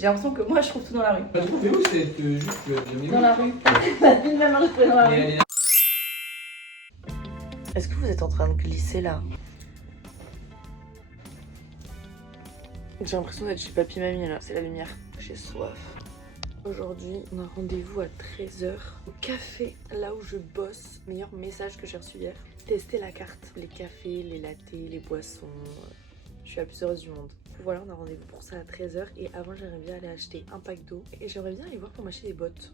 J'ai l'impression que moi je trouve tout dans la rue. Pas trouvé où c'est juste Dans la rue. La ville même, je trouvais dans la rue. Est-ce que vous êtes en train de glisser là? J'ai l'impression d'être chez papy mamie là, c'est la lumière. J'ai soif. Aujourd'hui, on a rendez-vous à 13h au café, là où je bosse. Meilleur message que j'ai reçu hier. Tester la carte. Les cafés, les lattés, les boissons. Je suis la plus heureuse du monde. Voilà, on a rendez-vous pour ça à 13h. Et avant, j'aimerais bien aller acheter un pack d'eau. Et j'aimerais bien aller voir pour m'acheter des bottes.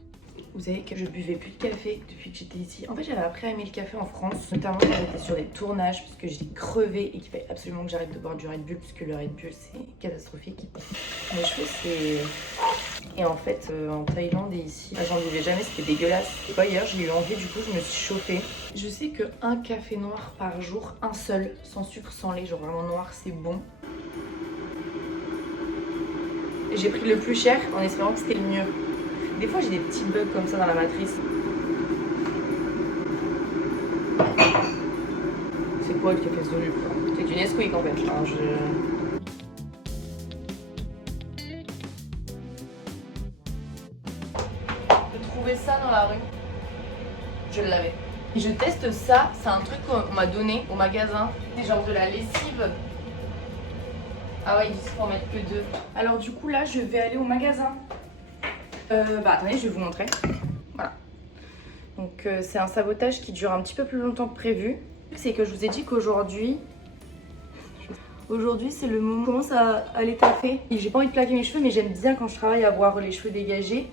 Vous savez que je buvais plus de café depuis que j'étais ici. En fait, j'avais appris à aimer le café en France, notamment quand j'étais sur des tournages, puisque j'étais crevée et qu'il fallait absolument que j'arrête de boire du Red Bull, puisque le Red Bull c'est catastrophique. Mes cheveux c'est... Et en fait, en Thaïlande et ici, j'en buvais jamais, c'était dégueulasse. Et pas hier, j'ai eu envie, du coup, je me suis chauffée. Je sais que un café noir par jour, un seul, sans sucre, sans lait, genre vraiment noir, c'est bon. J'ai pris le plus cher en espérant que c'était le mieux. Des fois, j'ai des petits bugs comme ça dans la matrice. C'est quoi le café Soluble? C'est du Nesquik en fait. Enfin, J'ai trouvé ça dans la rue. Je l'avais. Et je teste ça. C'est un truc qu'on m'a donné au magasin. C'est genre de la lessive. Ah ouais, ils disent pour mettre que 2. Alors du coup là, je vais aller au magasin. Attendez, je vais vous montrer. Voilà. Donc c'est un sabotage qui dure un petit peu plus longtemps que prévu. C'est que je vous ai dit qu'aujourd'hui, c'est le moment où je commence à aller taffer. Et j'ai pas envie de plaquer mes cheveux, mais j'aime bien quand je travaille avoir les cheveux dégagés.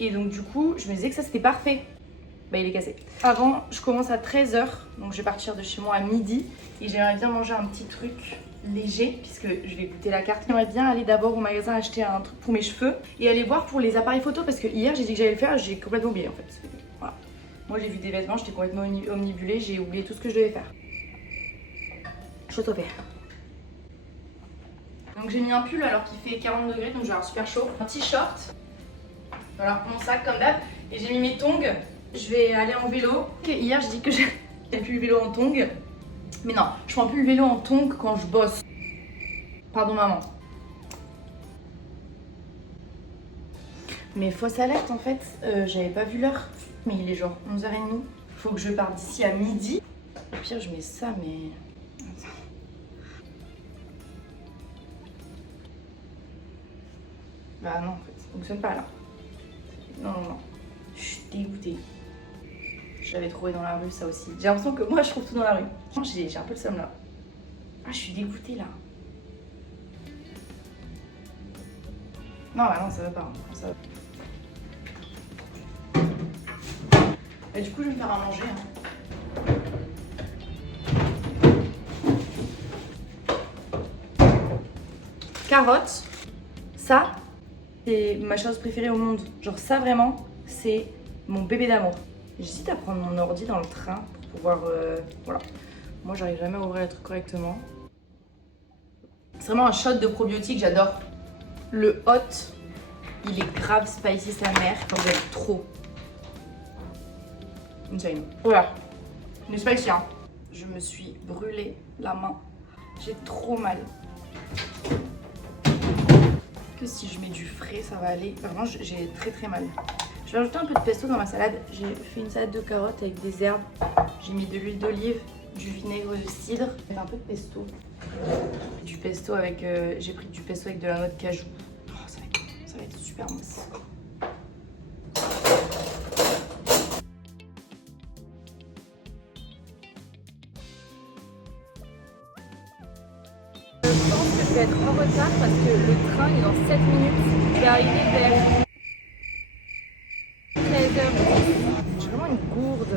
Et donc du coup, je me disais que ça c'était parfait. Bah il est cassé. Avant, je commence à 13h, donc je vais partir de chez moi à midi. Et j'aimerais bien manger un petit truc léger, puisque je vais goûter la carte. J'aimerais bien aller d'abord au magasin acheter un truc pour mes cheveux et aller voir pour les appareils photo, parce que hier j'ai dit que j'allais le faire, j'ai complètement oublié en fait. Voilà. Moi j'ai vu des vêtements, j'étais complètement omnibulée, j'ai oublié tout ce que je devais faire. Chaud au vert. Donc j'ai mis un pull alors qu'il fait 40 degrés, donc j'ai un super chaud. Un t-shirt, voilà, mon sac comme d'hab, et j'ai mis mes tongs. Je vais aller en vélo. Hier j'ai dit que j'ai plus le vélo en tongs. Mais non, je prends plus le vélo en tongs quand je bosse. Pardon maman. Mais fausse alerte en fait, j'avais pas vu l'heure. Mais il est genre 11h30. Faut que je parte d'ici à midi. Au pire je mets ça mais... Bah non en fait, ça fonctionne pas là. Non. Je suis dégoûtée. Je l'avais trouvé dans la rue ça aussi. J'ai l'impression que moi je trouve tout dans la rue. J'ai un peu le seum là. Ah je suis dégoûtée là. Non bah non ça va pas. Ça va. Et du coup je vais me faire à manger. Carottes. Ça c'est ma chose préférée au monde. Genre ça vraiment c'est mon bébé d'amour. J'hésite à prendre mon ordi dans le train pour pouvoir... voilà. Moi, j'arrive jamais à ouvrir le truc correctement. C'est vraiment un shot de probiotiques, j'adore. Le hot, il est grave spicy sa mère. Enfin, j'aime trop. Insane. Voilà. Il est spicy, hein. Je me suis brûlé la main. J'ai trop mal. Que si je mets du frais, ça va aller. Vraiment, j'ai très mal. Je vais rajouter un peu de pesto dans ma salade. J'ai fait une salade de carottes avec des herbes. J'ai mis de l'huile d'olive, du vinaigre de cidre, et un peu de pesto. Du pesto avec... j'ai pris du pesto avec de la noix de cajou. Oh, ça va être super bon. Je pense que je vais être en retard parce que le train est dans 7 minutes. Je vais arriver vers... 13h10. J'ai vraiment une gourde.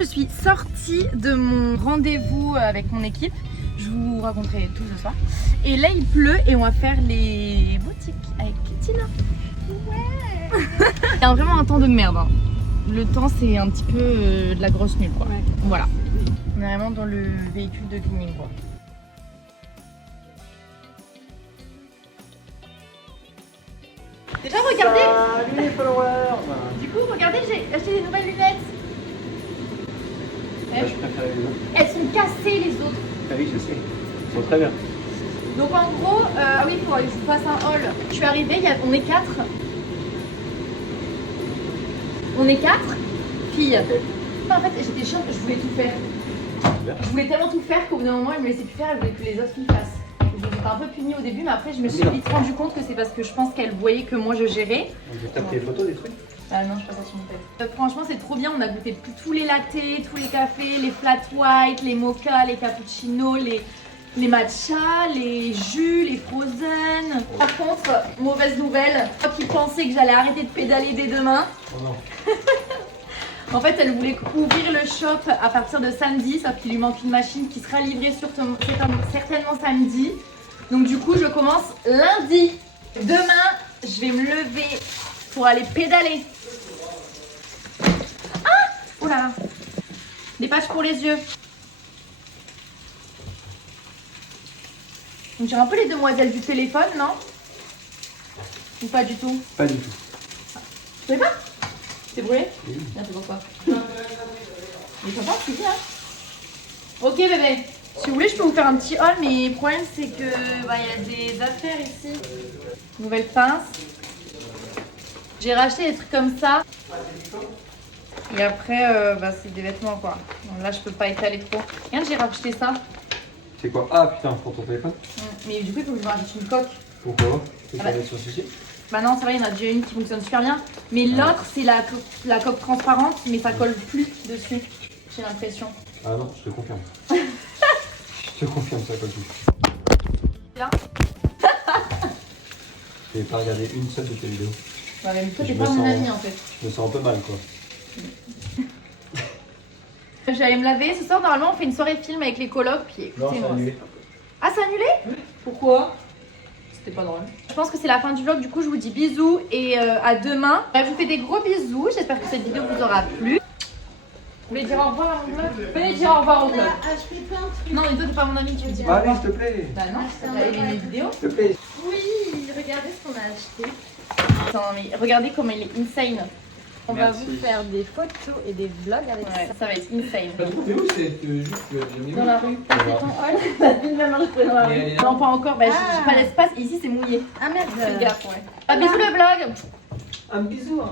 Je suis sortie de mon rendez-vous avec mon équipe. Je vous raconterai tout ce soir. Et là il pleut et on va faire les boutiques avec Tina. Ouais. Il y a vraiment un temps de merde. Hein. Le temps c'est un petit peu de la grosse nulle quoi. Ouais. Voilà. On est vraiment dans le véhicule de cleaning quoi. Déjà regardez. Salut les followers. Du coup regardez, j'ai acheté des nouvelles lunettes. Je préfère les autres. Elles sont cassées les autres. Ah oui je sais. Ils sont très bien. Donc en gros, ah oui, il faudrait que je vous fasse un haul. Je suis arrivée, on est 4. On est 4 filles. En fait, j'étais chiante, je voulais tout faire. Je voulais tellement tout faire qu'au bout d'un moment, elle me laissait plus faire, elle voulait que les autres filles fassent. J'étais un peu punie au début, mais après, je me suis vite rendu compte que c'est parce que je pense qu'elle voyait que moi je gérais. T'as pris des photos des trucs? Ah non, je passe ça sur mon tel. Franchement, c'est trop bien. On a goûté tous les lattés, tous les cafés, les flat white, les mochas, les cappuccinos, les matchas, les jus, les frozen. Par contre, mauvaise nouvelle, moi qui pensais que j'allais arrêter de pédaler dès demain. Oh non. En fait, elle voulait ouvrir le shop à partir de samedi, sauf qu'il lui manque une machine qui sera livrée certainement samedi. Donc du coup, je commence lundi. Demain, je vais me lever pour aller pédaler. Ah! Oh là là! Des patchs pour les yeux. On dirait un peu les demoiselles du téléphone, non? Ou pas du tout? Pas du tout. Tu savais pas? T'es brûlé? Oui. Bien, c'est pourquoi. Mais ça va, c'est bien. Ok bébé. Si vous voulez, je peux vous faire un petit haul, mais le problème c'est que y a des affaires ici. Nouvelle pince. J'ai racheté des trucs comme ça. Et après, c'est des vêtements quoi. Donc là, je peux pas étaler trop. Regarde, j'ai racheté ça. C'est quoi? Ah putain, pour ton téléphone? Mais du coup, il faut que je me rachète une coque. Pourquoi? Tu Ah peux bah. mettre sur ceci? Bah non, c'est vrai, il y en a déjà une qui fonctionne super bien. Mais l'autre, c'est la coque transparente, mais ça colle plus dessus. J'ai l'impression. Ah non, je te confirme. Je te confirme ça comme tout. Là. J'ai pas regardé une seule de tes vidéos. Ouais, mais toi, Je t'es me pas mon sens- ami en fait. Je me sens un peu mal quoi. J'allais me laver. Ce soir, normalement, on fait une soirée film avec les colocs. Puis écoutez-moi. Ah, c'est annulé? Pourquoi? C'était pas drôle. Je pense que c'est la fin du vlog. Du coup, je vous dis bisous et à demain. Je vous fais des gros bisous. J'espère que cette vidéo vous aura plu. Vous voulez dire au revoir à mon vlog? Venez dire au revoir au vlog. Je fais plein de trucs. Non, mais toi, t'es pas mon ami. Tu me dis pas. Allez, s'il te plaît. Bah non, t'as aimé mes vidéos. S'il te plaît. Oui, regardez ce qu'on a acheté. Attends, mais regardez comment il est insane. On Merci. va vous faire des photos et des vlogs avec ça va être insane. T'as trouvé où? C'est juste Dans la rue. T'as fait ton hall? T'as vu même retrouvé dans la rue. Non, pas encore. Bah, j'ai pas l'espace. Ici, c'est mouillé. Ah merde. Fais gaffe, ouais. Ah, bisous le vlog. un bisou.